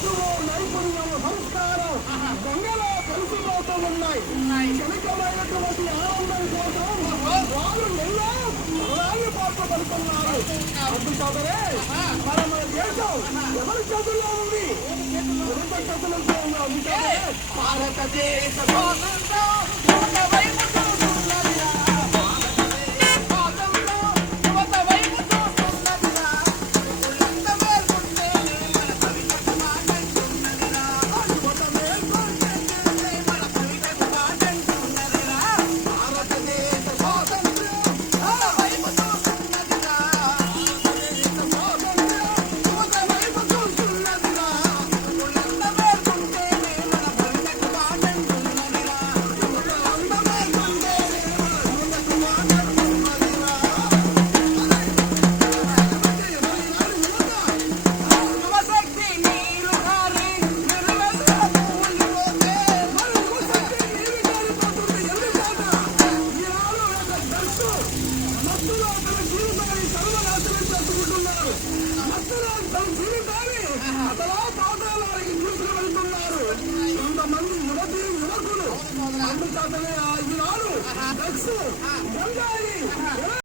చదువు నైపుణ్యం సంస్కారం గంగలో కలిసిపోతూ ఉన్నాయి. క్షణికమైనటువంటి ఆనందం కోసం వారు ఎన్నో రాగి పాత్ర పడుతున్నారు అందుకోసమే మన మన దేశం ఎవరి చేతుల్లో ఉంది? ఎవరి చేతుల్లో ఉంది? భారతదేశ. మత్తులో తన జీవితాన్ని సర్వనాశనం చేసుకుంటున్నారు. మత్తులో తన జీవితాన్ని అతలా పాతాళానికి తీసుకు వెళ్తున్నారు. కొంతమంది యువతి యువకులు. అందుచేతనే ఈనాడు డ్రగ్స్ గంజాయి